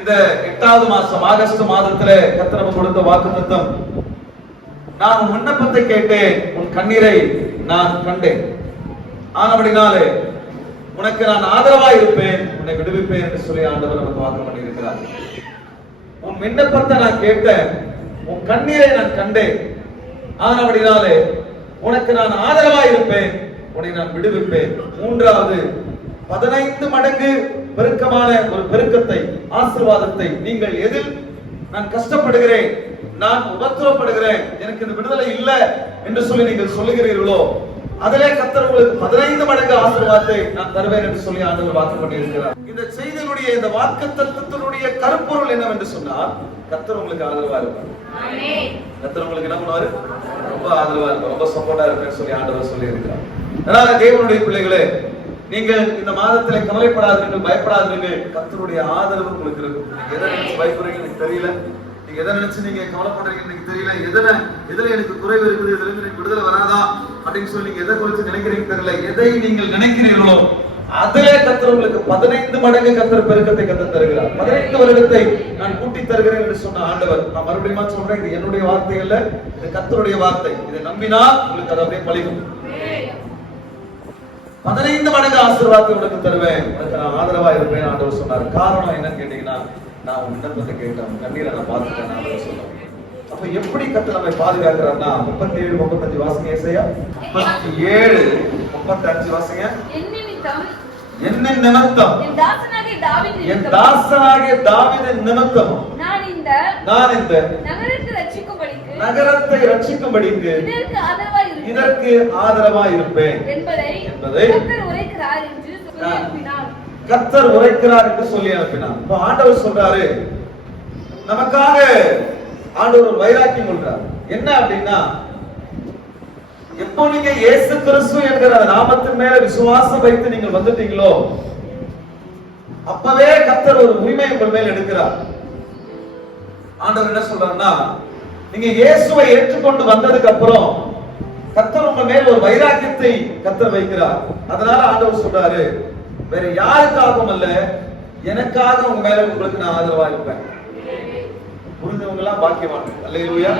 இந்த 8வது மாசம் ஆகஸ்ட் மாதத்துல கர்த்தர் நமக்கு கொடுத்த வாக்குத்தத்தம், நான் உன் விண்ணப்பத்தை கேட்டேன், உன் கண்ணீரை நான் கண்டேன், ஆனபடினாலே உனக்கு நான் ஆதரவாய் இருப்பேன், உன்னை விடுவிப்பேன் என்று சொல்லி ஆண்டவர் நமக்கு வாக்கு பண்ணியிருக்கிறார். உன் விண்ணப்பத்தை நான் கேட்டேன், உன் கண்ணீரை நான் கண்டேன், ஆனபடினாலே உனக்கு நான் ஆதரவாய் இருப்பேன், உன்னை நான் விடுவிப்பேன். மூன்றாவது, 15 மடங்கு பெருக்கமான ஒரு பெருக்கத்தை, ஆசீர்வாதத்தை, நீங்கள் எதில் நான் கஷ்டப்படுகிறேன், நான் உபத்திரவப்படுகிறேன், எனக்கு இந்த விடுதலை இல்லை என்று சொல்லி நீங்கள் சொல்லுகிறீர்களோ, அதிலே கர்த்தர் உங்களுக்கு 15 மடங்கு ஆசீர்வாதத்தை நான் தருவேன் என்று சொல்லி ஆண்டவர் வாக்கு பண்ணியிருக்கிறார். இந்த செய்தியினுடைய, இந்த வாக்குத்தத்தத்தினுடைய கருப்பொருள் என்னவென்று சொன்னால், கர்த்தர் உங்களுக்கு ஆதரவா இருப்பார். கர்த்தர் உங்களுக்கு என்ன பண்ணுவாரு? ரொம்ப ஆதரவா இருப்பார், ரொம்ப சப்போர்ட்டா இருப்பேன்னு சொல்லி ஆண்டவர் சொல்லி இருக்கிறார். அதனால தேவனுடைய பிள்ளைகளே, நீங்கள் இந்த மாதத்துல கவலைப்படாதீர்கள், பயப்படாதீர்கள். கர்த்தருடைய ஆதரவு உங்களுக்கு இருக்கும். நீங்க எதை நினைச்சு பயப்படுறீங்க எனக்கு தெரியல, நீங்க எதை நினைச்சு நீங்க கவலைப்படுறீங்க எனக்கு தெரியல, எதுல எனக்கு குறைவு இருக்குது, எதுல எனக்கு விடுதலை வராதா அப்படின்னு சொல்லி நீங்க எதை குறித்து நினைக்கிறீங்க தெரியல, எதை நீங்கள் நினைக்கிறீர்களோ அதிலே கர்த்தர் உங்களுக்கு 15 மடங்கு கர்த்தர் பெருக்கத்தை கர்த்தர் தருகிறார். 15 வருடத்தை நான் கூட்டி தருகிறேன் என்று சொன்ன ஆண்டவர், நான் மறுபடியும் சொல்றேன், இது என்னுடைய வார்த்தை அல்ல, இது கர்த்தருடைய வார்த்தை. இதை நம்பினால் உங்களுக்கு அது அப்படியே பலிக்கும். 15 மடங்கு ஆசீர்வாதத்தை உனக்கு தருவேன், உனக்கு நான் ஆதரவா இருப்பேன் ஆண்டவர் சொன்னார். காரணம் என்னன்னு கேட்டீங்கன்னா, நான் உன் விண்ணப்பத்தை கேட்டேன், கண்ணீரை நான் பார்த்துட்டேன் ஆண்டவர் சொன்னார். அப்ப எப்படி கர்த்தர் நம்மை பாதுகாக்கிறார்னா, 37 35 வாசிங்க. ஏசாயா 37 35 வாசிங்க. என்ன நிமித்தம், என் தாசனாகிய தாவீதின் நிமித்தம் நான் இந்த நகரத்தை ரட்சிக்கும்படிக்கு இதற்கு ஆதரவாய் இருப்பேன் என்பதை கர்த்தர் உரைக்கிறார் என்று சொல்லி அனுப்பினார். இப்போ ஆண்டவர் சொல்றாரு, நமக்காக ஆண்டவர் ஒரு வைராக்கியம் கொள்றார். என்ன அப்படின்னா, எப்போ நீங்க இயேசு கிறிஸ்து என்கிற நாமத்தின் மேல விசுவாசம் வைத்து நீங்கள் வந்துட்டீங்களோ, அப்பவே கர்த்தர் ஒரு உரிமை உங்கள் மேல் எடுக்கிறார். ஆண்டவர் என்ன சொல்றாருன்னா, நீங்க இயேசுவை ஏற்றுக்கொண்டு வந்ததுக்கு அப்புறம் கர்த்தர் உங்க மேல் ஒரு வைராக்கியத்தை கர்த்தர் வைக்கிறார். அதனால ஆண்டவர் சொல்றாரு, வேற யாருக்காகவும் அல்ல, எனக்காக உங்க மேல உங்களுக்கு நான் ஆதரவா இருப்பேன். புரிஞ்சவங்க எல்லாம் பாக்கியவான். அல்லேலூயா.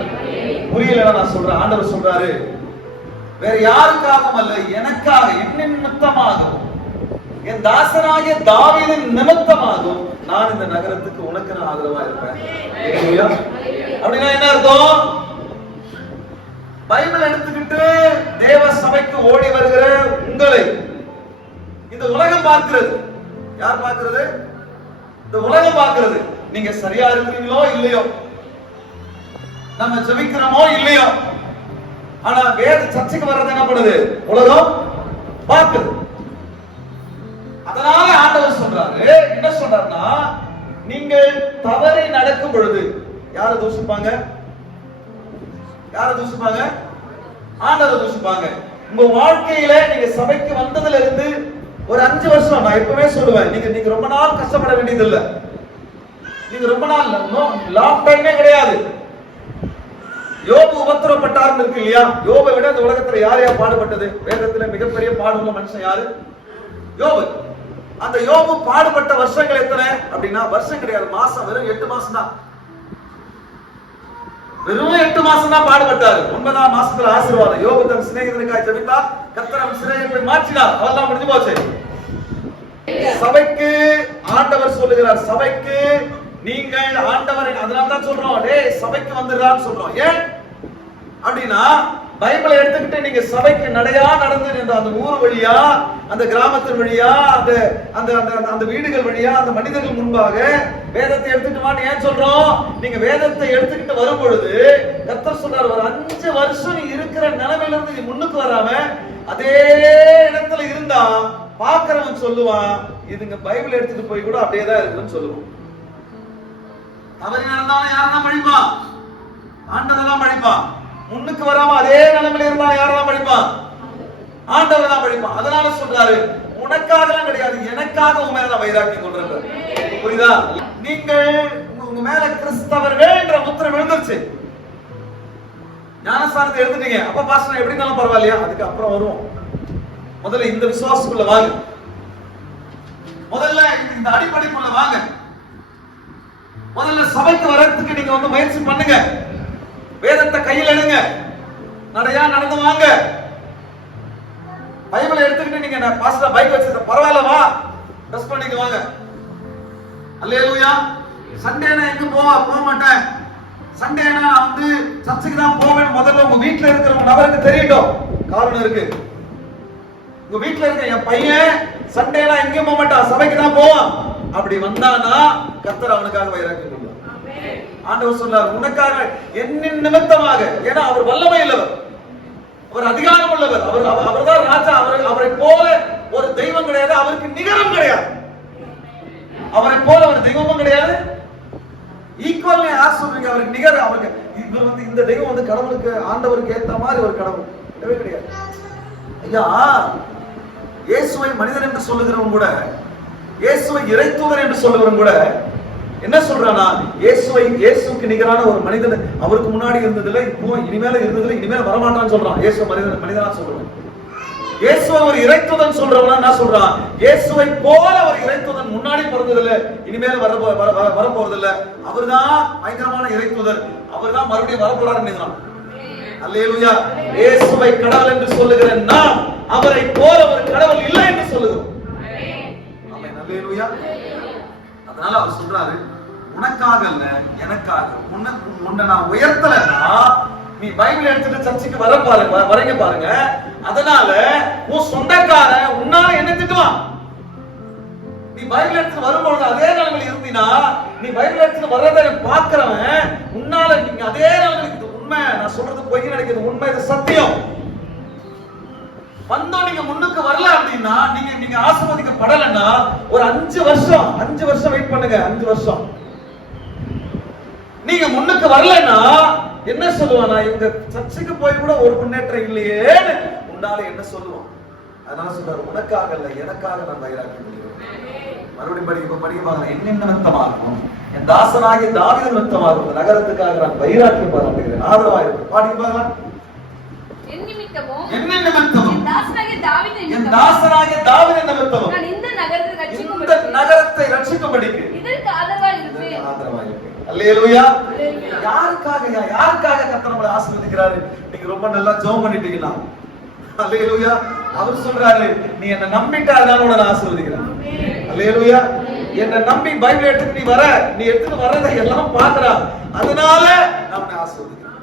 புரியல நான் சொல்றேன், ஆண்டவர் சொல்றாரு, வேற யாருக்காகவும் அல்ல, எனக்காக, என்ன நிமித்தமாகவும், என் தாசனாகிய தாவீதின் நிமித்தமாகவும் நான் இந்த நகரத்துக்கு உனக்கு நான் ஆதரவா இருப்பேன். அப்படின்னா என்ன அர்த்தம்? பைபிள் எடுத்துக்கிட்டு தேவ சபைக்கு ஓடி வருகிற உங்களை இந்த உலகம் பார்க்கிறது. யார் பார்க்கிறது? இந்த உலகம் பார்க்கிறது. நீங்க சரியா இருக்கிறீங்களோ இல்லையோ, நம்ம ஜெபிக்கிறோமோ இல்லையோ, ஆனா வேத சர்ச்சைக்கு வர்றது என்ன பண்ணுது? உலகம் பார்க்குது. அதனால ஆண்டவர் சொல்றாரு, என்ன சொல்றாருன்னா, நீங்கள் தவறி நடக்கும் பொழுது யாரை தூஷிப்பாங்க? யாரை தூஷிப்பாங்க? ஆண்டவரை தூஷிப்பாங்க. உங்க வாழ்க்கையில நீங்க சபைக்கு வந்ததுல இருந்து ஒரு 5 வருஷம், நான் எப்பவுமே சொல்லுவேன், நீங்க ரொம்ப நாள் கஷ்டப்பட வேண்டியது இல்ல. நீங்க ரொம்ப நாள் லாங் டைமே கிடையாது. யோபு உபத்திரப்பட்டார்னு இருக்கு இல்லையா? யோபை விட இந்த உலகத்துல யார் யார் பாடுபட்டது? வேதத்துல மிகப்பெரிய பாடுள்ள மனுஷன் யாரு? யோபு. அந்த யோபு பாடுபட்ட வருஷங்கள் எத்தனை அப்படின்னா, வருஷம் கிடையாது, மாசம், வெறும் 8 மாசம் தான். வெறும் 8 மாசம் தான் பாடுபட்டாரு. 9ஆம் மாசத்துல ஆசீர்வாதம். யோபு தன் சிநேகிதனுக்காக ஜெபித்தார், கர்த்தர் அவன் சிநேகிதனை மாற்றினார். அவெல்லாம் முடிஞ்சு போச்சு. சபைக்கு ஆண்டவர் சொல்லுகிறார், சபைக்கு நீங்கள் ஆண்டவரை, அதனால தான் சொல்றோம், டேய் சபைக்கு வந்துடுறான்னு சொல்றோம். ஏன் அப்படின்னா, பைபிளை எடுத்துக்கிட்டு நீங்க சபைக்கு நடையா நடந்து அந்த ஊர் வழியா, அந்த கிராமத்தின் வழியா, அந்த வீடுகள் வழியா, அந்த மனிதர்கள் முன்பாக வேதத்தை எடுத்துட்டு வான்னு ஏன் சொல்றோம்? நீங்க வேதத்தை எடுத்துக்கிட்டு வரும் பொழுது கர்த்தர் சொல்றார், ஒரு 5 வருஷம் நீ இருக்கிற நிலைமையில இருந்து நீ முன்னுக்கு வராம அதே இடத்துல இருந்தா பாக்குறவன் சொல்லுவான், இதுங்க பைபிள் எடுத்துட்டு போய் கூட அப்படியே தான் இருக்குன்னு சொல்லுவோம். தவறி நடந்தாலும் யாரெல்லாம் பழிப்பான்? ஆண்டவர் தான் பழிப்பான். முன்னுக்கு வராம அதே நிலைமையில இருந்தா யாரெல்லாம் பழிப்பான்? ஆண்டவர் தான் பழிப்பான். அதனால சொல்றாரு, உனக்காக கிடையாது, எனக்காக உன் மேல வைராக்கியம் கொண்டிருக்கிறார். புரியுதா? நீங்கள் உங்க மேல கிறிஸ்தவர்கள் என்ற முத்திரை விழுந்துருச்சு. ஞானஸ்தானத்தை எடுத்துட்டீங்க. அப்ப பாஸ்டர் எப்படி இருந்தாலும் பரவாயில்லையா? அதுக்கு அப்புறம் வருவோம். முதல்ல இந்த விசுவாசத்துக்குள்ள வாங்க. முதல்ல இந்த அடிப்படைக்குள்ள வாங்க. முதல்ல சபைக்கு வரதுக்கு நீங்க வந்து முயற்சி பண்ணுங்க. வேதத்தை கையில் எடுங்க, நடையா நடந்து வாங்க. பைபிளை எடுத்துக்கிட்டு நீங்க பாஸ்டர் பைக் வச்சிருக்க பரவாயில்லவா, ட்ரெஸ் பண்ணிட்டு வாங்க. அல்லேலூயா. சண்டேனா எங்க போக மாட்டேன், சண்டேனா நான் வந்து சர்ச்சுக்கு தான் போவேன். முதல்ல உங்க வீட்டுல இருக்கிறவங்க நபருக்கு தெரியட்டும். காரணம் இருக்கு. உங்க வீட்டுல இருக்க என் பையன் சண்டேனா எங்கேயும் போக மாட்டான், சபைக்கு தான் போவான். அப்படி வந்தானா கர்த்தர் அவனுக்காக வைராக்கியம் கொள்வார். ஆண்டவர் சொன்னார், உனக்காக என்னின் நிமித்தமாக. ஏன்னா அவர் வல்லமை உள்ளவர், அவர் அதிகாரம் உள்ளவர், அவர்தான் ராஜா. அவரை போல ஒரு தெய்வம் கிடையாது, அவருக்கு நிகரம் கிடையாது. அவரை போல ஒரு தெய்வமும் கிடையாது. ஈக்குவல் யார் சொல்றீங்க? அவருக்கு நிகர். அவருக்கு இவர் வந்து இந்த தெய்வம் வந்து கடவுளுக்கு ஆண்டவருக்கு ஏத்த மாதிரி ஒரு கடவுள் கிடையவே கிடையாது. ஐயா, இயேசுவை மனிதன் என்று சொல்லுகிறவன் கூட, இயேசுவை இறைத்தூதர் என்று சொல்லுகிறவன் கூட என்ன சொல்றானா, இயேசுக்கு நிகரான ஒரு மனிதன் அவருக்கு முன்னாடி இருந்ததில்லை, இப்போ இனிமேல இருந்ததில்லை, இனிமேல வரமாட்டான்னு சொல்றான். இயேசு மனிதனா சொல்றான். இயேசுவை ஒரு இறைத்தூதன் சொல்றவனா என்ன சொல்றான்? இயேசுவை போல ஒரு இறைத்தூதன் முன்னாடி பிறந்ததில்லை, இனிமேல வரப்போறதில்லை. அவர்தான் பயங்கரமான இறைத்தூதர், அவர்தான் மறுபடியும் வரப்போறாருன்னு. அல்லேலூயா. இயேசுவை கடவுள் என்று சொல்லுகிற நாம் அவரை போல ஒரு கடவுள் இல்லை என்று சொல்லுகிறோம். ஆமென். அல்லேலூயா. அதனால அவர் சொல்றாரு, உனக்காக இல்ல எனக்காக. உன்னை நான் உயர்த்தலன்னா நீ பைபிள் எடுத்துட்டு சர்ச்சுக்கு வரீங்க பாருங்க. அதனால உன் சொந்தக்கார உன்னால என்ன திட்டுவான்? நீ பைபிள் எடுத்து வரும்பொழுது அதே நிலைமையில் இருந்தீனா, நீ பைபிள் எடுத்து வர்றதை பார்க்கிறவன் உன்னால நீங்க அதே நிலைமையில், உண்மை நான் சொல்றது பொய் நினைக்கிறது உண்மை, இது சத்தியம். வந்தோம் நீங்க முன்னுக்கு வரல அப்படின்னா, நீங்க ஆசீர்வதிக்கப்படலன்னா ஒரு 5 வருஷம் வெயிட் பண்ணுங்க. 5 வருஷம் நீங்க முன்னுக்கு வரலன்னா என்ன சொல்லுவானா, இவங்க சர்ச்சுக்கு போய் கூட ஒரு முன்னேற்றம் இல்லையே உன்னால என்ன சொல்லுவான். அதனால சொல்றாரு, உனக்காக இல்ல எனக்காக நான் வைராக்கியம் கொள்கிறேன். மறுபடியும் படிக்க என்ன நிமித்தமாகும், என் தாசனாகிய தாவீது நிமித்தமாகும் இந்த நகரத்துக்காக நான் வைராக்கியம் பாராட்டுகிறேன். ஆதரவா இருக்கு. பாடி பாக்கலாம். என் நிமித்தமும் என் தாசனாகிய தாவீது நிமித்தமும் நான் இந்த நகரத்தை ரட்சிக்கும்படிக்கு இதற்கு ஆதரவா இருப்பேன். அல்லேலூயா. யாருக்காக கர்த்தர் நம்மளை ஆசீர்வதிக்கிறாரு? நீங்க ரொம்ப நல்லா ஜெபம் பண்ணிட்டீங்களா? அல்லேலூயா. அவர் சொல்றாரு, நீ என்ன நம்பிட்டா அதனால உன்னை ஆசீர்வதிக்கிறேன். அல்லேலூயா. என்ன நம்பி பைபிள் எடுத்து நீ எடுத்துட்டு வர்றதை எல்லாம் பாக்குறா, அதனால நான் உன்னை ஆசீர்வதிக்கிறேன்.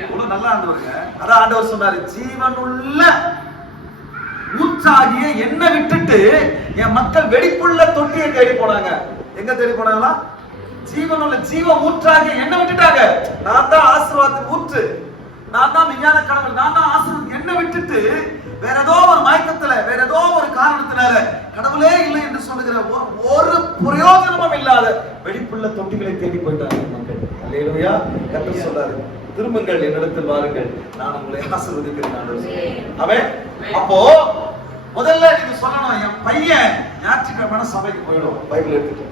இவ்வளவு நல்லா இருந்தவங்க. அதான் ஆண்டவர் சொன்னாரு, ஜீவனுள்ள ஊற்றாகிய என்ன விட்டுட்டு என் மக்கள் வெடிப்புள்ள தொட்டியை தேடி போனாங்க. எங்க தேடி போனாங்களா? ஜீவனுள்ள ஜீவ ஊற்றாகிய என்ன விட்டுட்டாங்க. நான் தான் ஆசீர்வாதத்தின் ஊற்று, நான் தான் விஞ்ஞான கடவுள், நான் தான் ஆசீர்வாதம். என்ன விட்டுட்டு வேற ஏதோ ஒரு மயக்கத்துல, வேற ஏதோ ஒரு காரணத்தினால கடவுளே இல்லை என்று சொல்லுகிற ஒரு பிரயோஜனமும் இல்லாத வெடிப்புள்ள தொட்டிகளை தேடி போயிட்டாங்க மக்கள். அல்லேலூயா. கர்த்தர் சொல்றாரு, திரும்புங்கள் என்னிடத்தில் வாருங்கள், நான் உங்களை ஆசீர்வதிக்கிறேன். அவன் அப்போ முதல்ல நீங்க சொல்லணும், என் பையன் ஞாயிற்றுக்கிழமை சபைக்கு போயிடும் பைபிள் எடுத்துட்டு.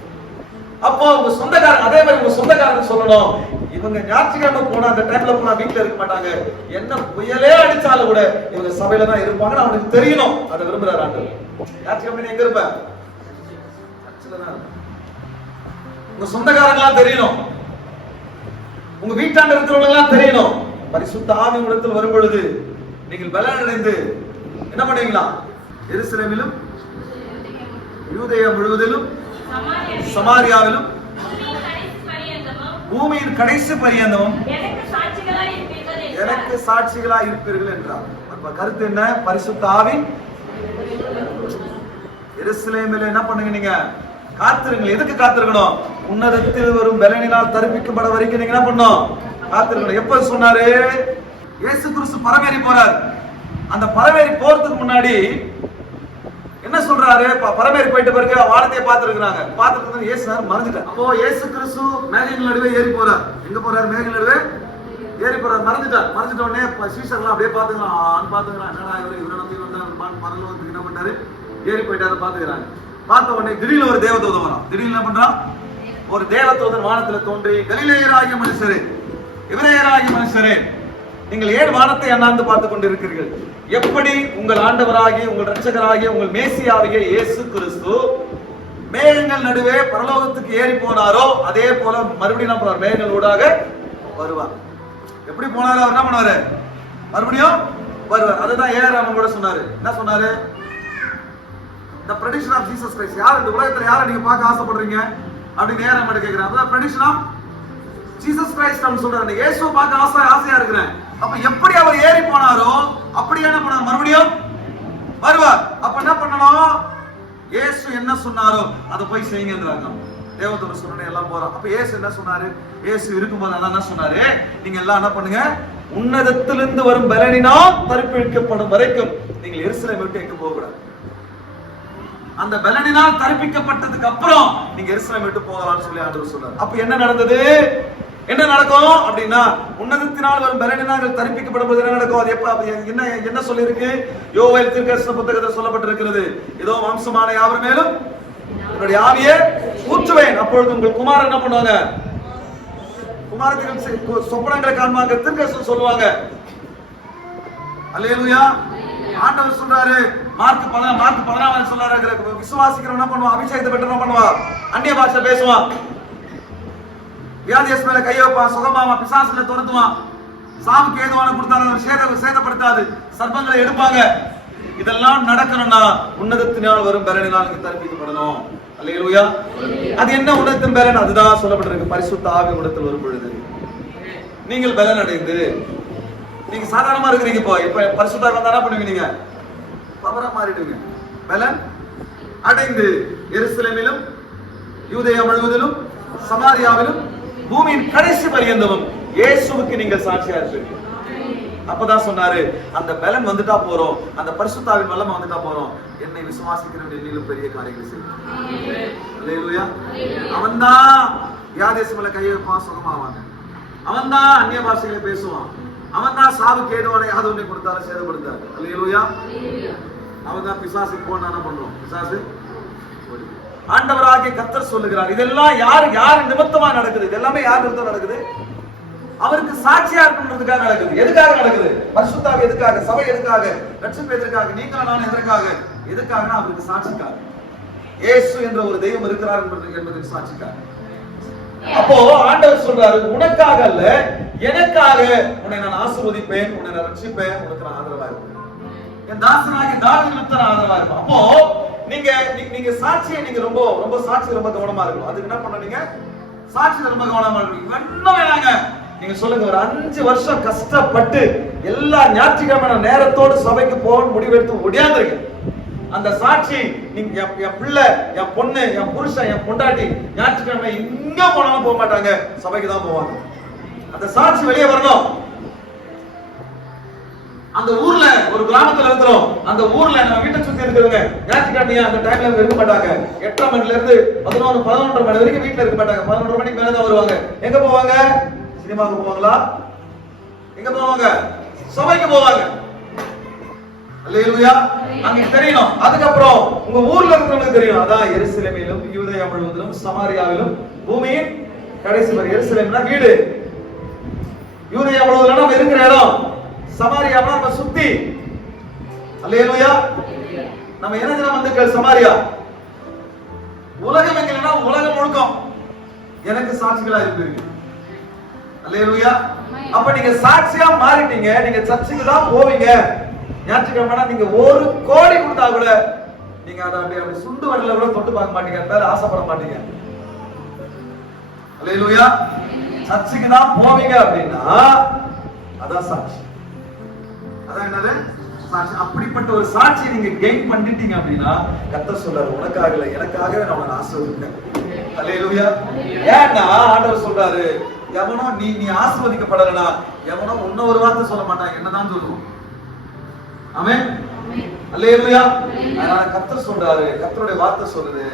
அப்போ உங்க சொந்தக்காரங்க அதே மாதிரி உங்க சொந்தக்காரங்க சொல்லணும், இவங்க ஞாயிற்றுக்கிழமை போனா அந்த டைம்ல போனா வீட்டுல இருக்க மாட்டாங்க, என்ன புயலே அடிச்சாலும் கூட இவங்க சபையில தான் இருப்பாங்கன்னு அவனுக்கு தெரியணும். அதை விரும்புறாரு ஆண்டவர். ஞாயிற்றுக்கிழமை எங்க இருப்ப? உங்க சொந்தக்காரங்களாம் தெரியணும், உங்க வீட்டாண்ட இருக்கிறவங்க எல்லாம் தெரியணும். பரிசுத்த ஆவி உங்களிடத்தில் வரும் பொழுது நீங்கள் பலன் அடைந்து என்ன பண்ணுவீங்களா? எருசலேமிலும் யூதேயா முழுவதிலும் சமாரியாவிலும் பூமியின் கடைசி பரியந்தமும் எனக்கு சாட்சிகளாய் இருப்பீர்கள் என்றார். அப்ப கருத்து என்ன? பரிசுத்த ஆவி எருசலேமில் என்ன பண்ணுங்க, நீங்க காத்திருங்கள். எதுக்கு காத்திருக்கணும்? உன்னதத்தில் வரும் பலனினால் தரிப்பிக்கப்பட வரைக்கும் நீங்க என்ன பண்ணணும்? காத்திருக்கணும். எப்ப சொன்னாரு? இயேசு கிறிஸ்து பரமேறி போறார். அந்த பரமேறி போறதுக்கு முன்னாடி என்ன சொல்றாரு? பரமேறி போயிட்ட பிறகு வானத்தையே பார்த்திருக்கிறாங்க. பார்த்துட்டு இயேசு மறந்துட்டார். அப்போ இயேசு கிறிஸ்து மேகங்கள் நடுவே ஏறி போறார். எங்க போறாரு? மேகங்கள் நடுவே ஏறி போறார். மறந்துட்ட உடனே சீசர்லாம் அப்படியே பாத்துக்கலாம் என்னடா இவரை நம்பி வந்தா பரலோகத்துக்கு என்ன பண்ணாரு? ஏறி போயிட்டாரு. பாத்துக்கிறாங்க. பார்த்த உடனே திடீர்னு ஒரு தேவதூதன் வரான். திடீர்னு என்ன பண்றான்? ஒரு தேவதூதன் வானத்துல தோன்றி, கலிலேயராகிய மனுஷரே, எபிரேயராகிய மனுஷரே, நீங்கள் ஏன் வானத்தை அண்ணாந்து பார்த்து கொண்டிருக்கிறீர்கள்? எப்படி உங்கள் ஆண்டவராகிய, உங்கள் இரட்சகராகிய, உங்கள் மேசியாகிய இயேசு கிறிஸ்து மேகங்கள் நடுவே பரலோகத்துக்கு ஏறி போனாரோ அதே போல மறுபடியும் என்ன பண்ணுவார்? மேகங்கள் ஊடாக வருவார். எப்படி போனாரு? அவர் என்ன பண்ணுவாரு? மறுபடியும் வருவார். அதுதான் ஏஆர் கூட சொன்னாரு. என்ன சொன்னாரு? the prediction of Jesus Christ. யார் இந்த உலகத்துல யாரை நீங்க பார்க்க ஆசைப்படுறீங்க அப்படின்னு ஏஆர் கேக்குறாங்க. அதான் prediction of Jesus Christ னு சொல்றாரு. இயேசுவை பார்க்க ஆசையா இருக்கிறேன். அப்ப எப்படி அவர் ஏறி போனாரோ அப்படியே என்ன பண்ணார்? மறுபடியும் வருவார். அப்ப என்ன பண்ணணும்? இயேசு என்ன சொன்னாரோ அதை போய் செய்யுங்கன்றாங்க. தேவதூதர் சொன்ன எல்லாம் போறோம். அப்ப இயேசு என்ன சொன்னாரு? இயேசு இருக்கும்போது அதான் என்ன சொன்னாரு? நீங்க எல்லாம் என்ன பண்ணுங்க? உன்னதத்திலிருந்து வரும் பலனினால் தரிப்பிக்கப்படும் வரைக்கும் நீங்கள் எருசலேமை விட்டு எங்க போக கூடாது. அந்த பலனினால் தரிப்பிக்கப்பட்டதுக்கு அப்புறம் நீங்க எருசலேமை விட்டு போகலாம்னு சொல்லி ஆண்டவர் சொன்னார். அப்ப என்ன நடந்தது? என்ன நடக்கும் அப்படின்னா, உன்னதத்தினால் வரும் பலனினால் தரிப்பிக்கப்படும் போது என்ன நடக்கும்? அது எப்ப என்ன சொல்லி இருக்கு? யோவேல் தீர்க்கதரிசன புத்தகத்தில் சொல்லப்பட்டிருக்கிறது. ஏதோ வம்சமான யாவர் மேலும் என்னுடைய ஆவியை ஊற்றுவேன், அப்பொழுது உங்கள் குமாரன் என்ன பண்ணுவாங்க? குமாரத்தின் சொப்பனங்களை காண்பாங்க, தீர்க்கதரிசனம் சொல்லுவாங்க. அல்லேலூயா. ஆண்டவர் சொல்றாரு மார்க் 14 சொல்றாரு, விசுவாசிக்கிறவன் என்ன பண்ணுவான்? அபிஷேகத்தை பெற்று என்ன பண்ணுவான்? அந்நிய பாஷை பேசுவான், வியாதியஸ் மேல கை வைப்பான், சுகமாவான், பிசாசுகளை துரத்துவான், சாவுக்கு ஏதுவான கொடுத்தாலும் சேதப்படுத்தாது, சர்ப்பங்களை எடுப்பாங்க. இதெல்லாம் நடக்கணும்னா உன்னதத்தினால் வரும் பலனினால் தரிப்பிக்கப்படணும். அல்லேலூயா. அது என்ன உன்னதத்தின் பலன்? அதுதான் சொல்லப்பட்டிருக்கு. பரிசுத்த ஆவி உன்னதத்தில் வரும் பொழுது நீங்கள் பலன் அடைந்து, நீங்க சாதாரணமா இருக்கிறீங்க. இப்ப பரிசுத்த ஆவி வந்தா என்ன பண்ணுவீங்க? நீங்க பவரா மாறிடுவீங்க. பலன் அடைந்து எருசலேமிலும் யூதேயா முழுவதிலும் சமாரியாவிலும் பூமியின் கடைசி பரியந்தமும் இயேசுவுக்கு நீங்கள் சாட்சியா இருப்பீங்க. அப்பதான் சொன்னாரு, அந்த பலன் வந்துட்டா போறோம், அந்த பரிசுத்தாவின் வல்லமை வந்துட்டா போறோம், என்னை விசுவாசிக்கிறவன் என்னிலும் பெரிய காரியங்களை செய்வான். அல்லேலூயா. அவன்தான் வியாதியஸ்மேல கை வைப்பான், சுகமாவான். அவன்தான் அந்நிய பாஷைகளை பேசுவான். அவன்தான் சாவுக்கு ஏதுவான யாதவனை கொடுத்தாலும் சேதப்படுத்தாரு. அல்லேலூயா. அவன்தான் பிசாசு போனா என்ன பண்ணுவோம்? பிசாசு ஆண்டவராகிய கர்த்தர் சொல்லுகிறார். இதெல்லாம் யார் நிமித்தமா நடக்குது? இதெல்லாமே யார் நிமித்தம் நடக்குது? அவருக்கு சாட்சியா இருக்கணும்ன்றதுக்காக நடக்குது. எதுக்காக நடக்குது? பரிசுத்த ஆவி எதுக்காக? சபை எதுக்காக? ரட்சிப்பு எதற்காக? நீங்களும் நான் எதற்காக? எதுக்காகனா அவருக்கு சாட்சிக்காக. இயேசு என்ற ஒரு தெய்வம் இருக்கிறார் என்பதற்கு சாட்சிக்காக. அப்போ ஆண்டவர் சொல்றாரு, உனக்காக அல்ல எனக்காக உன்னை நான் ஆசீர்வதிப்பேன், உன்னை நான் ரட்சிப்பேன், உனக்கு நான் ஆதரவா இருப்பேன், என் தாசனாகிய தாவீதுக்கு நான் ஆதரவா இருப்பேன். அப்போ நீங்க சாட்சியை நீங்க ரொம்ப சாட்சி ரொம்ப கவனமா இருக்கணும். அதுக்கு என்ன பண்ணீங்க? சாட்சி ரொம்ப கவனமா இருக்கணும். என்ன வேணாங்க நீங்க சொல்லுங்க, ஒரு 5 வருஷம் கஷ்டப்பட்டு எல்லா ஞாயிற்றுக்கிழமை நேரத்தோடு சபைக்கு போக முடிவெடுத்து ஒடியாந்துருங்க. அந்த சாட்சி நீங்க என் பிள்ளை, என் பொண்ணு, என் புருஷன், என் பொண்டாட்டி ஞாயிற்றுக்கிழமை எங்க போனாலும் போக மாட்டாங்க, சபைக்கு தான் போவாங்க. அந்த சாட்சி வெளியே வரணும். அந்த ஊர்ல ஒரு கிராமத்துல இருக்கிறோம், அந்த ஊர்ல நம்ம வீட்டை சுத்தி இருக்கிறவங்க ஞாயிற்றுக்கிழமை அந்த டைம்ல இருக்க மாட்டாங்க. 8 மணில இருந்து 11 மணி வரைக்கும் வீட்டுல இருக்க மாட்டாங்க. 11 மணிக்கு மேலதான் வருவாங்க. எங்க போவாங்க? சினிமாவுக்கு போவாங்களா? எங்க போவாங்க? சபைக்கு போவாங்க. அல்லேலூயா. அங்க தெரியணும். அதுக்கப்புறம் உங்க ஊர்ல இருக்கிறவங்களுக்கு தெரியும், அதான் எருசலேமிலும் யூதேயா முழுவதிலும் சமாரியாவிலும் பூமியின் கடைசி வரை. எருசலேம்னா வீடு, யூதேயா முழுவதிலும் நம்ம இருக்கிற இடம், சமாரியானா நம்ம சுத்தி. அல்லேலூயா. நம்ம என்ன தினம் வந்து சமாரியா உலகம் எங்கன்னா உலகம் முழுக்கம் எனக்கு சாட்சிகளா இருப்பீங்க. அல்லேலூயா. அப்ப நீங்க சாட்சியா மாறிட்டீங்க. நீங்க சர்ச்சுக்கு தான் போவீங்க. ஞாயிற்றுக்கிழமை நீங்க 1 கோடி கொடுத்தா கூட நீங்க அதை அப்படி சுண்டு வரல கூட தொட்டு பார்க்க மாட்டீங்க, மேல ஆசைப்பட மாட்டீங்க. அல்லேலூயா. சர்ச்சுக்கு தான் போவீங்க அப்படின்னா அதான் சாட்சி. அதான் என்னது? சாட்சி. அப்படிப்பட்ட ஒரு சாட்சியை நீங்க கெயின் பண்ணிட்டீங்க அப்படின்னா கர்த்தர் சொல்றாரு, உனக்காக இல்ல எனக்காகவே நான் உன்னை ஆசீர்வதிப்பேன். அல்லேலூயா. ஏன்னா ஆண்டவர் சொல்றாரு, எவனோ நீ ஆசீர்வதிக்கப்படலனா எவனோ இன்னொரு வார்த்தை சொல்ல மாட்டான், என்னதான் சொல்லுவோம். ஆமென். அல்லேலூயா. அதனால கர்த்தர் சொல்றாரு, கர்த்தருடைய வார்த்தை சொல்லுது,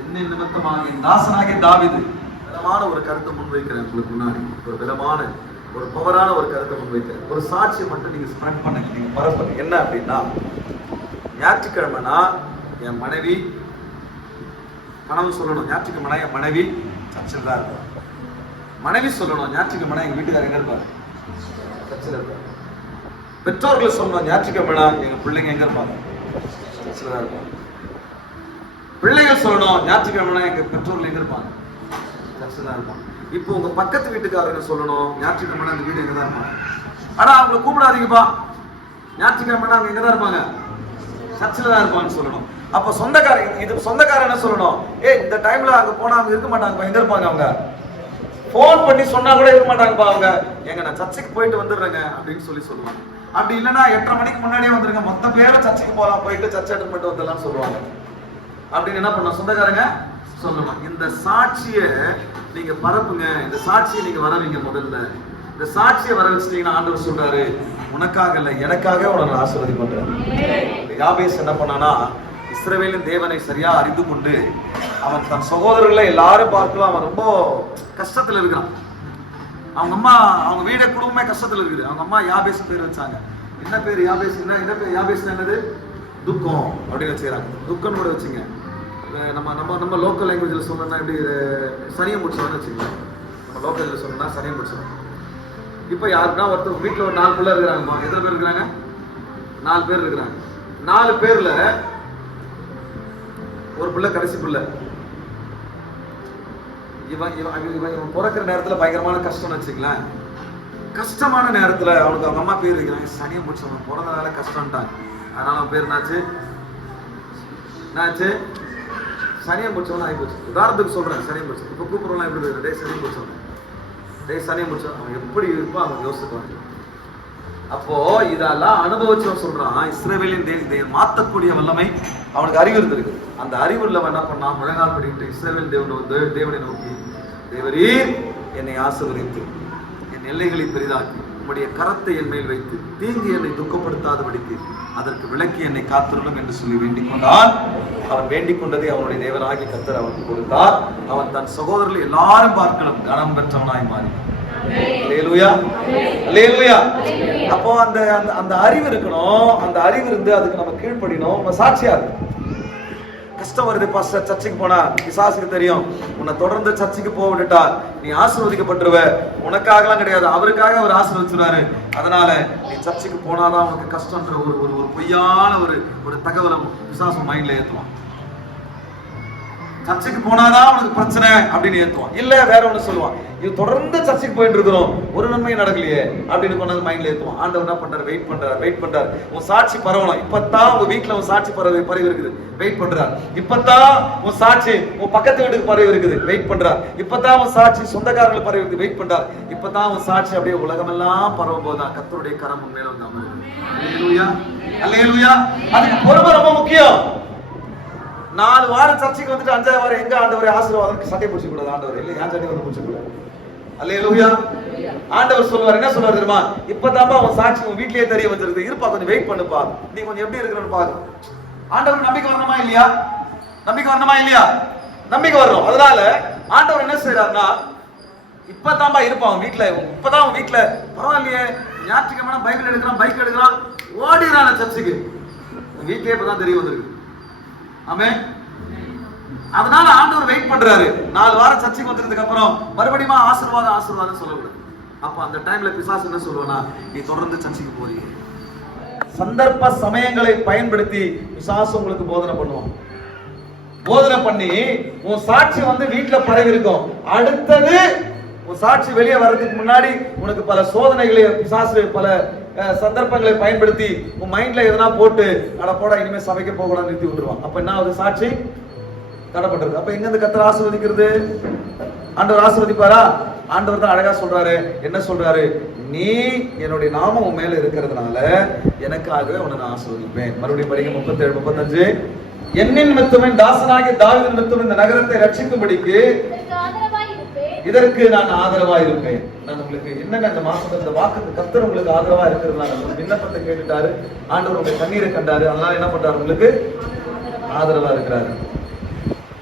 என்னை நிமித்தமாக என் தாசனாகிய தாவீது விதமான ஒரு கருத்தை முன்வைக்கிறேன் உங்களுக்கு முன்னாடி. ஒரு விதமான ஒரு பவரான ஒரு கருத்தை முன்வைக்கிறேன். ஒரு சாட்சியை மட்டும் நீங்க ஸ்ப்ரெட் பண்ணுங்க, நீங்க பரப்புங்க. என்ன அப்படின்னா, ஞாயிற்றுக்கிழமைனா என் மனைவி கனவு சொல்லணும், ஞாயிற்றுக்கிழமை என் மனைவி சர்ச்சில் தான் இருப்பார். மனைவி சொல்லணும், ஞாயிற்றுக்கிழமை எங்க வீட்டுக்காரர் எங்க இருப்பார்? சர்ச்சில் இருப்பார். பெற்றோர்கள் சொல்லணும், ஞாயிற்றுக்கிழமை எங்க பிள்ளைங்க எங்க இருப்பாங்க? சர்ச்சில் தான் இருப்பாங்க. பிள்ளைகள் சொல்லணும், ஞாயிற்றுக்கிழமை எங்க பெற்றோர்கள் எங்க இருப்பாங்க? சர்ச்சில் தான் இருப்பாங்க. இப்போ உங்க பக்கத்து வீட்டுக்காரங்க சொல்லணும், ஞாயிற்றுக்கிழமை அந்த வீடு எங்கதான் இருப்பாங்க. ஆனா அவங்களை கூப்பிடாதீங்கப்பா, ஞாயிற்றுக்கிழமை அவங்க எங்கதான் இருப்பாங்க? சர்ச்சில் தான் இருப்பாங்கன்னு சொல்லணும். அப்ப சொந்தக்காரங்க, இது சொந்தக்காரன் என்ன சொல்லணும்? இந்த டைம்ல அங்க போனா அவங்க இருக்க மாட்டாங்கப்பா. எங்க இருப்பாங்க அவங்க? போன் பண்ணி சொன்னா கூட இருக்க மாட்டாங்கப்பா அவங்க. நான் சர்ச்சுக்கு போயிட்டு வந்துடுறேங்க அப்படின்னு சொல்லுவாங்க. அப்படி இல்லைன்னா 8:30 மணிக்கு முன்னாடியே வந்துருங்க, மொத்த பேரும் சர்ச்சுக்கு போகலாம், போயிட்டு சர்ச்சை அட்டன் பண்ணிட்டு வந்துடலாம் சொல்லுவாங்க. அப்படின்னு என்ன பண்ண சொந்தக்காரங்க சொல்லணும். இந்த சாட்சியை நீங்க பரப்புங்க, இந்த சாட்சியை நீங்க வரவீங்க. முதல்ல இந்த சாட்சியை வர வச்சுட்டீங்கன்னா ஆண்டவர் சொல்றாரு, உனக்காக இல்ல எனக்காக உனக்கு ஆசீர்வாதம் பண்றாரு. யாபேஸ் என்ன பண்ணானா, இஸ்ரவேலின் தேவனை சரியா அறிந்து கொண்டு அவன் தன் சகோதரர்களை எல்லாரும் பார்க்கலாம், அவன் ரொம்ப கஷ்டத்துல இருக்கிறான். அவங்க அம்மா, அவங்க வீட குடும்பமே கஷ்டத்துல இருக்குது. அவங்க அம்மா யாபேஸ் பேர் வச்சாங்க. என்ன பேர் யாபேஸ்? என்ன பேர் யாபேஸ்? என்னது? துக்கம் அப்படின்னு வச்சுக்கிறாங்க. துக்கம் கூட வச்சுங்க. நம்ம லோக்கல் லாங்குவேஜ்ல சொல்லணும்னா இப்படி சரியா முடிச்சோம்னு வச்சுக்கலாம். நம்ம லோக்கல்ல சொல்லணும்னா சரியா முடிச்சோம். இப்ப யாருன்னா ஒருத்தர் வீட்டுல ஒரு 4 பிள்ளை இருக்கிறாங்கம்மா. எத்தனை பேர் இருக்கிறாங்க? 4 பேர் இருக்கிறாங்க. 4 பேர்ல ஒரு பிள்ளை கடைசி பிள்ளை. இவன் பிறக்கிற நேரத்துல பயங்கரமான கஷ்டம்னு வச்சுக்கலாம். கஷ்டமான நேரத்துல அவனுக்கு அவங்க அம்மா பேர் இருக்கிறாங்க, சனியை முடிச்சவன், பிறந்தனால கஷ்டம்ட்டாங்க. அதனால அவன் பேர் என்னாச்சு? சனியை முடிச்சவன் ஆகி போச்சு. உதாரணத்துக்கு சொல்றேன், சனியை முடிச்சு. இப்ப கூப்பிடுறோம் எப்படி இருக்கு? டே சனியை முடிச்சவன், டே சனியை முடிச்சவன். அவன் எப்படி இருப்பான் அவன் யோசிச்சுக்குவாங்க. அப்போ இதெல்லாம் அனுபவிச்சவன் சொல்றான், இஸ்ரவேலின் தேவன் மாத்தக்கூடிய வல்லமை அவனுக்கு அறிவு இருந்திருக்கு. அந்த அறிவு உள்ளவன் என்ன பண்ணா, முழங்கால் படிக்கிட்டு இஸ்ரவேல் தேவனை நோக்கி, தேவரீர் என்னை ஆசீர்வதித்து என் எல்லைகளை பெரிதாக்கி உம்முடைய கரத்தை என் மேல் வைத்து தீங்கு என்னை துக்கப்படுத்தாதபடிக்கு அதற்கு விலக்கி என்னை காத்திருளும் என்று சொல்லி வேண்டிக் கொண்டான். அவன் வேண்டிக் கொண்டதை அவனுடைய தேவனாகிய கர்த்தர் அவனுக்கு கொடுத்தார். அவன் தன் சகோதரர்கள் எல்லாரும் பார்க்கணும் கனம் பெற்றவனாய் மாறினான். அல்லேலூயா, அல்லேலூயா. அப்போ அந்த அறிவு இருக்கணும். அந்த அறிவு இருந்து அதுக்கு நம்ம கீழ்ப்படினோம். நம்ம சாட்சியா இருக்கும். கஷ்டம் வருது பாஸ்டர், சர்ச்சுக்கு போனா பிசாசுக்கு தெரியும், உன்னை தொடர்ந்து சர்ச்சுக்கு போக விட்டுட்டா நீ ஆசீர்வதிக்கப்பட்டுருவ. உனக்காகலாம் கிடையாது, அவருக்காக அவர் ஆசீர்வதிச்சுறாரு. அதனால நீ சர்ச்சுக்கு போனாதான் உனக்கு கஷ்டம்ன்ற ஒரு பொய்யான ஒரு தகவலை பிசாசு மைண்ட்ல ஏத்துவான். சர்ச்சுக்கு போனாதான் அவனுக்கு பிரச்சனை அப்படின்னு ஏத்துவான். இல்ல வேற ஒண்ணு சொல்லுவான், இது தொடர்ந்து சர்ச்சுக்கு போயிட்டு இருக்கிறோம், ஒரு நன்மை நடக்கலையே அப்படின்னு கொண்டாந்து மைண்ட்ல ஏத்துவான். ஆண்டவர் என்ன பண்றாரு? வெயிட் பண்றாரு. உன் சாட்சி பரவணும். இப்பதான் உங்க வீட்டுல உன் சாட்சி பரவி இருக்குது, வெயிட் பண்றாரு. இப்பதான் உன் சாட்சி உன் பக்கத்து வீட்டுக்கு பரவி இருக்குது, வெயிட் பண்றாரு. இப்பதான் உன் சாட்சி சொந்தக்காரங்களுக்கு பரவி இருக்குது, வெயிட் பண்றாரு. இப்பதான் உன் சாட்சி அப்படியே உலகமெல்லாம் பரவும் போதுதான் கர்த்தருடைய கரம் உண்மையில வந்து அமரும். அல்லேலூயா, அல்லேலூயா. அதுக்கு பொறுமை ரொம்ப முக்கியம். 4 வாரம் சர்ச்சைக்கு வந்துட்டு 5ஆவது வாரம் எங்க ஆண்டவரே ஆசீர்வாதம் சட்டை பிடிச்சு கூடாது. ஆண்டவர் இல்லை, ஏன் சட்டை வந்து பிடிச்சு கூடாது? அல்லேலூயா. ஆண்டவர் சொல்லுவார், என்ன சொல்றாரு தெரியுமா? இப்பதான்ப்பா உன் சாட்சி உன் வீட்லயே தெரிய வச்சிருக்கு, இருப்பா கொஞ்சம் வெயிட் பண்ணுப்பா, நீ கொஞ்சம் எப்படி இருக்கிறன்னு பாரு. ஆண்டவர் நம்பிக்கை வரணுமா இல்லையா? நம்பிக்கை வரணுமா இல்லையா? நம்பிக்கை வரணும். அதனால ஆண்டவர் என்ன செய்யறாருன்னா, இப்பதான்ப்பா இருப்பான் வீட்டுல, இப்பதான் உன் வீட்டுல பரவாயில்லையே, ஞாயிற்றுக்கிழமை பைபிள் எடுக்கிறான், பைக் எடுக்கிறான், ஓடிறான் சர்ச்சுக்கு, வீட்லயே இப்பதான் தெரிய வந்திருக்கு. ஆமென். அதனால ஆண்டவர் வெயிட் பண்றாரு. 4 வாரம் சர்ச்சைக்கு வந்ததுக்கு அப்புறம் மறுபடியும் ஆசீர்வாதம் சொல்லக்கூடாது. அப்ப அந்த டைம்ல பிசாசு என்ன சொல்லுவானா, நீ தொடர்ந்து சர்ச்சைக்கு போறீங்க. சந்தர்ப்ப சமயங்களை பயன்படுத்தி பிசாசு உங்களுக்கு போதனை பண்ணுவான். போதனை பண்ணி உன் சாட்சி வந்து வீட்டுல பரவி இருக்கும். அடுத்தது உன் சாட்சி வெளியே வர்றதுக்கு முன்னாடி உனக்கு பல சோதனைகளை பிசாசு பல சந்தர்ப்பங்களை பயன்படுத்தி உன் மைண்ட்ல எதனா போட்டு அட போட இனிமே சபைக்கு போக கூடாது நிறுத்தி விட்டுருவான். அப்ப என்ன ஆகுது? சாட்சி தடைப்பட்டிருக்கு. அப்ப எங்க இருந்து கர்த்தர் ஆசீர்வதிக்கிறது? ஆண்டவர் ஆசீர்வதிப்பாரா? ஆண்டவர் தான் அழகா சொல்றாரு. என்ன சொல்றாரு? நீ என்னுடைய நாமம் உன் மேல இருக்கிறதுனால எனக்காகவே உன்னை நான் ஆசீர்வதிப்பேன். மறுபடியும் படிங்க 37, 35. என்னின் நிமித்தமும் தாசனாகிய தாவீது நிமித்தமும் இந்த நகரத்தை ரட்சிக்கும்படிக்கு இதற்கு நான் ஆதரவா இருப்பேன். நான் உங்களுக்கு என்னங்க இந்த மாசத்துல இந்த வாக்கு கர்த்தர் உங்களுக்கு ஆதரவா இருக்கிறதுனால விண்ணப்பத்தை கேட்டுட்டாரு, ஆண்டவர் உங்க கண்ணீரை கண்டாரு, அதனால என்ன பண்றாரு? உங்களுக்கு ஆதரவா இருக்கிறாரு.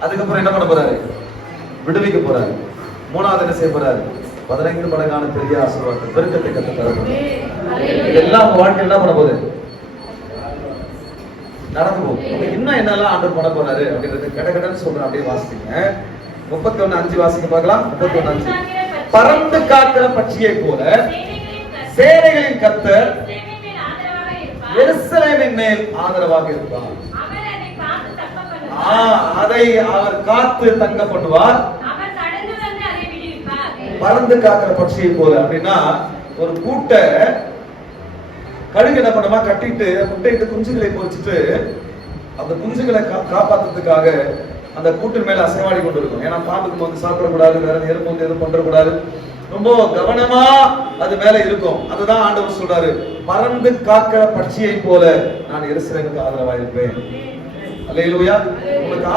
அதுக்கப்புறம் என்ன பண்ண போறாரு? விடுவிக்க போறாரு. 3வது என்ன செய்ய போறாரு? 15 மடங்கான பெரிய ஆசீர்வாதம், பெருக்கத்தை கத்து தர போறாரு. இதெல்லாம் உங்க வாழ்க்கை என்ன பண்ண போகுது? நடந்து போகும். இன்னும் என்னெல்லாம் ஆண்டவர் பண்ண போறாரு அப்படின்றது கடகடன்னு சொல்றேன், அப்படியே வாசிங்க. 31:5 வாசிக்க பார்க்கலாம். 31:5. பறந்து காக்கிற பட்சியை போல சேனைகளின் கர்த்தர் எருசலேமின் மேல் ஆதரவாக இருப்பார். அதை அவர் காத்து தங்க பண்ணுவார். பறந்து காக்கிற பட்சியை போல. அப்படின்னா ஒரு கூட்டை கழுகு என்ன பண்ணுமா, கட்டிட்டு முட்டையிட்டு குஞ்சுகளை பொறிச்சிட்டு அந்த குஞ்சுகளை காப்பாத்துறதுக்காக அந்த கூட்டின் மேல அசைவாடி கொண்டு இருக்கும். ஏன்னா பாம்புக்கு வந்து சாப்பிடக்கூடாது, வேற எறும்பு வந்து எதுவும் பண்றக்கூடாது, ரொம்ப கவனமா அது மேல இருக்கும். அதுதான் ஆண்டவர் சொல்றாரு, பறந்து காக்கிற பட்சியை போல நான் எருசலேமுக்கு ஆதரவா இருப்பேன். அல்லேலூயா. உங்களுக்கு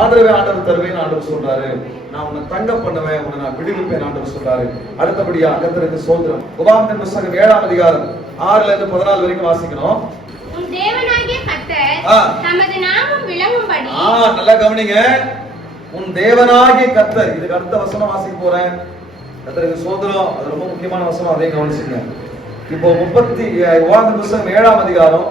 ஆதரவை ஆண்டவர் தருவேன் ஆண்டவர் சொல்றாரு. நான் உன்னை தங்க பண்ணுவேன், உன்னை நான் விடுவிப்பேன் ஆண்டவர் சொல்றாரு. அடுத்தபடியா கர்த்தருக்கு ஸ்தோத்திரம். உபாகமத்தின் புத்தகம் 7ஆம் அதிகாரம் 6ல இருந்து 14 வரைக்கும் வாசிக்கணும். உன் தேவனாகிய கர்த்தர் தமது நாமம் விளங்கும்படி. நல்லா கவனிங்க. உன் தேவனாகிய கர்த்தர், இதுக்கு அடுத்த வசனம் வாசிக்க போறேன். கர்த்தருக்கு ஸ்தோத்திரம். அது ரொம்ப முக்கியமான வசனம், அதையும் கவனிச்சுங்க. இப்போ உபாகமத்தின் புத்தகம் 7ஆம் அதிகாரம்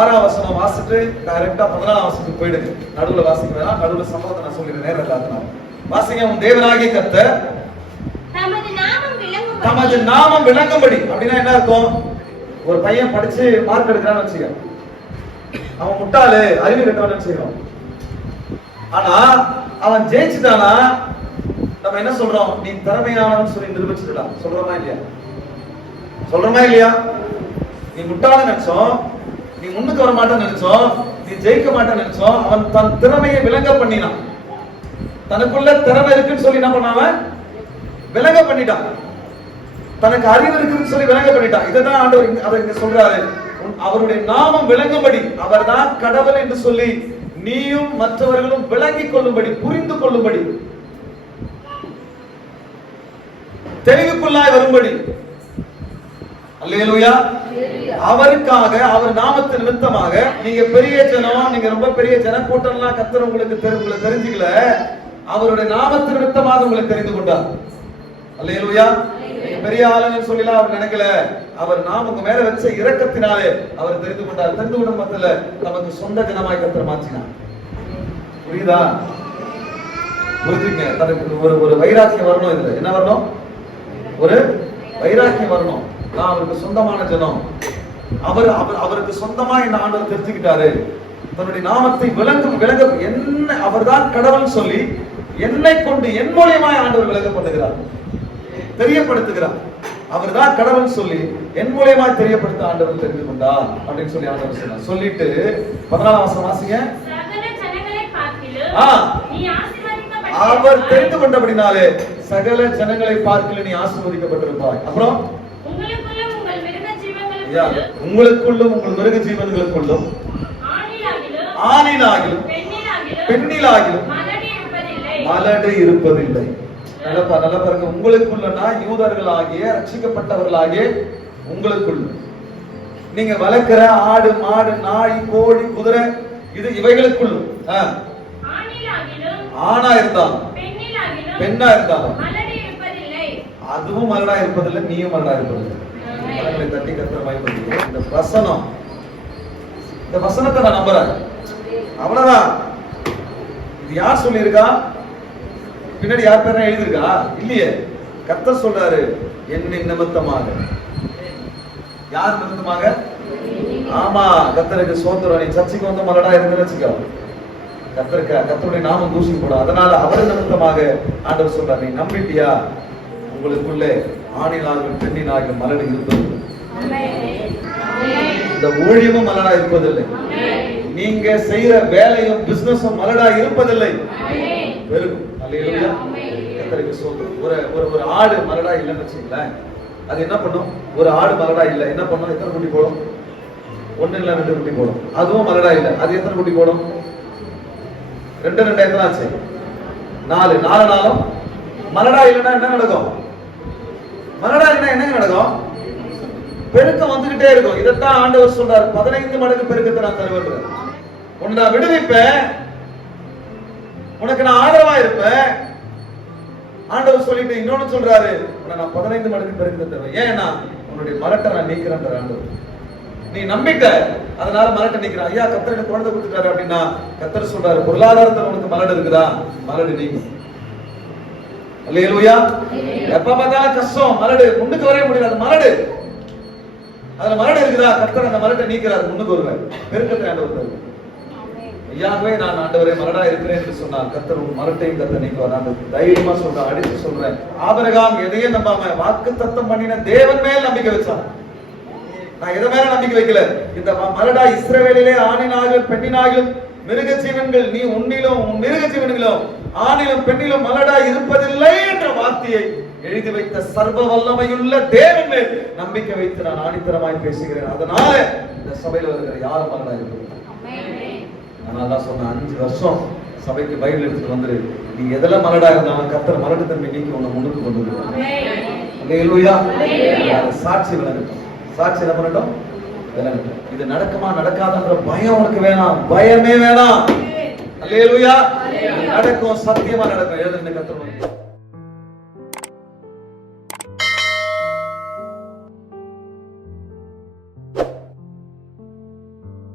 6ஆம் வசனம் வாசிட்டு டைரக்டா 14ஆம் வசனத்துக்கு போயிடுங்க. நடுவுல வாசிக்கிறதா, நடுவுல சம்பவத்தை நான் சொல்லிடுறேன், நேரம் இல்லாதனால வாசிங்க. உன் தேவனாகிய கர்த்தர் தமது நாமம் விளங்கும்படி. அப்படின்னா என்ன அர்த்தம்? ஒரு பையன் படிச்சு மார்க் எடுக்கிறான்னு வச்சுக்க, அவன் முட்டாளு, அறிவு கட்டவன்னு வச்சுக்கிறோம். ஆனா அவன் ஜெயிச்சுட்டானா நம்ம என்ன சொல்றோம்? நீ திறமையானவன் சொல்லி நிரூபிச்சுடா. சொல்றோமா இல்லையா? சொல்றோமா இல்லையா? நீ முட்டாளன்னு நினைச்சோம், நீ முன்னுக்கு வர மாட்டேன்னு நினைச்சோம், நீ ஜெயிக்க மாட்டேன்னு நினைச்சோம். அவன் தன் திறமையை விளங்க பண்ணினான். தனக்குள்ள திறமை இருக்குன்னு சொல்லி என்ன பண்ணாம விளங்க பண்ணிட்டான். தனக்கு அறிவு இருக்குன்னு சொல்லி விளங்க பண்ணிட்டான். இதான் ஆண்டவர் அதை இங்க சொல்றாரு. அவருடைய நாமம் விளங்கும்படி, அவர் தான் கடவுள் என்று சொல்லி நீயும் மற்றவர்களும் விளங்கிக் கொள்ளும்படி, புரிந்து கொள்ளும்படி, தெளிவுக்குள்ளாய் வரும்படி. அல்லேலூயா. அவருக்காக, அவர் நாமத்தின் நிமித்தமாக நீங்க பெரிய ஜனம், நீங்க ரொம்ப பெரிய ஜனக்கூட்டம்லாம் கர்த்தர் உங்களுக்கு தெரிஞ்சுக்கல, அவருடைய நாமத்தின் நிமித்தமாக உங்களை தெரிந்து கொண்டார். அல்லேலூயா. பெரிய ஆளுன்னு சொல்லிலாம் அவர் நினைக்கல, அவர் நாம் உங்க மேல வச்ச இரக்கத்தினாலே அவர் தெரிந்து கொண்டார். தெரிந்து கொண்ட மத்தியில நமக்கு சொந்த ஜனமாய் கர்த்தர் மாற்றினார். புரியுதா? புரிஞ்சுங்க. தனக்கு ஒரு வைராக்கியம் வரணும். இதுல என்ன வரணும்? ஒரு வைராக்கியம் வரணும். நான் அவருக்கு சொந்தமான ஜனம், அவருக்கு சொந்தமா என்ன ஆண்டவர் தெரிஞ்சுக்கிட்டாரு. தன்னுடைய நாமத்தை விளங்க என்ன அவர் தான் கடவுள் சொல்லி என்னை கொண்டு என் மூலியமாய் ஆண்டவர் விளங்க பண்ணுகிறார், தெரியப்படுத்துகிறார். அவர் தான் கடவுள் சொல்லி என் மூலியமாய் தெரியப்படுத்த ஆண்டவர் தெரிந்து கொண்டார் அப்படின்னு சொல்லி ஆண்டவர் சொன்னார். சொல்லிட்டு 14ஆம் வசனம் வாசிங்க. அவர் தெரிந்து கொண்டபடினாலே சகல ஜனங்களை பார்க்கல நீ ஆசீர்வதிக்கப்பட்டிருப்பாய். அப்புறம் உங்களுக்குள்ளும் உங்கள் மிருக ஜீவன்களுக்குள்ளும் ஆணிலாகிலும் பெண்ணிலாகிலும் மலடு இருப்பதில்லை. நல்ல பாருங்க. உங்களுக்குள்ளனா யூதர்களாகிய ரட்சிக்கப்பட்டவர்களாகிய உங்களுக்குள்ள நீங்க வளர்க்கிற ஆடு, மாடு, நாய், கோழி, குதிரை, இது இவைகளுக்குள்ளும் ஆணா இருந்தாலும் பெண்ணா இருந்தாலும் அதுவும் மலடா இருப்பதில்லை, நீயும் மலடா இருப்பதில்லை. தட்டி கத்திரமாய் இந்த வசனம், இந்த வசனத்தை நான் நம்புறேன். அவ்வளவுதான். இது யார் சொல்லியிருக்கா? பின்னாடி யார் பேர் எழுதியிருக்கா? இல்லையே. கர்த்தர் சொல்றாரு, என்னின் நிமித்தமாக. யார் நிமித்தமாக? ஆமா, கர்த்தருக்கு ஸ்தோத்திரம். நீ சர்ச்சைக்கு வந்து மலடா இருந்து வச்சுக்கோ, கர்த்தருடைய நாமம் தூஷிக்க கூடாது. அதனால அவர் நிமித்தமாக ஆண்டவர் சொல்றாரு, நீ நம்பிட்டியா? உங்களுக்குள்ளே ஆணினாலும் பெண்ணினாலும் மலடு இருப்பது. இந்த ஊழியமும் மலடா இருப்பதில்லை, நீங்க செய்யற வேலையும் பிசினஸும் மலடா இருப்பதில்லை. பெருகும். அல்லேலூயா. கர்த்தருக்கு ஸ்தோத்திரம். ஒரு ஆடு மலடா இல்லைன்னு வச்சுங்களேன், அது என்ன பண்ணும்? ஒரு ஆடு மலடா இல்லை என்ன பண்ணும்? எத்தனை குட்டி போடும்? 1 இல்ல 2 குட்டி போடும். அதுவும் மலடா இல்லை, அது எத்தனை குட்டி போடும்? 2 எத்தனை ஆச்சு? 4. 4 நாளும் மலடா இல்லைன்னா என்ன நடக்கும்? மலடா இல்லைன்னா என்ன நடக்கும்? பெருக்கம் வந்துகிட்டே இருக்கும். இதைத்தான் ஆண்டவர் சொல்றாரு, 15 மடங்கு பெருக்கத்தை நான் தருவேன், உன்னை நான் விடுவிப்பேன், உனக்கு நான் ஆதரவா இருப்பேன். ஆண்டவர் சொல்லிட்டு இன்னொன்னு சொல்றாரு, உன்னை நான் 15 மடங்கு பெருக்கத்தை தருவேன். ஏன்னா உன்னுடைய மலட்டை நான் நீக்கிறேன் ஆண்டவர். நீ நம்பிட்ட, அதனால மலட்டை நீக்கிறான். ஐயா, கர்த்தர் எனக்கு குழந்தை கொடுத்துட்டாரு அப்படின்னா கர்த்தர் சொல்றாரு, பொருளாதாரத்துல உனக்கு மலடு இருக்குதா? மலடு நீக்கும். அல்லேலூயா. எப்ப பார்த்தாலும் கஷ்டம், மலடு முன்னுக்கு வரவே முடியாது. மலடு, அதுல மலடு இருக்குதா? கர்த்தர் அந்த மலட்டை நீக்கிறாரு, முன்னுக்கு வருவார். பெருக்கத்தை ஆண்டவர் தருவார். ஐயாகவே நான் ஆண்டவரே மலடா இருக்கிறேன் என்று சொன்னார். கர்த்தர் உன் மலட்டையும் கர்த்தர் நீக்குவார். நான் தைரியமா சொல்றேன், அடித்து சொல்றேன். ஆபிரகாம் எதையும் நம்பாம வாக்குத்தத்தம் பண்ணின தேவன் மேல் நம்பிக்கை வச்சான். நான் எதை மேல நம்பிக்கை வைக்கல. இந்த மலடா இஸ்ரவேலிலே ஆணினாகிலும் பெண்ணினாகிலும் மிருக ஜீவன்கள் நீ உன்னிலும் உன் மிருக ஜீவன்களும் ஆணிலும் பெண்ணிலும் மலடா இருப்பதில்லை என்ற வார்த்தையை எழுதி வைத்த சர்வ வல்லமையுள்ள தேவன் மேல் நம்பிக்கை வைத்து நான் ஆணித்தரமாய் பேசுகிறேன். அதனால இந்த சபையில வருகிற யாரும் மலடா இருப்பது. நான் தான் சொன்ன 5 வருஷம் சபைக்கு பைபிள் எடுத்துட்டு வந்துரு. நீ எதுல மலடா இருந்தாலும் கர்த்தர் மலட்டு தன்மை நீக்கி உன்னை முன்னுக்கு கொண்டு வருவார். அல்லேலூயா. சாட்சி விளங்கட்டும். சாட்சி என்ன பண்ணட்டும்? விளங்கட்டும். இது நடக்குமா நடக்காதுன்ற பயம் உனக்கு வேணாம். பயமே வேணாம். அல்லேலூயா. நடக்கும், சத்தியமா நடக்கும். எழுதுங்க கர்த்தர்.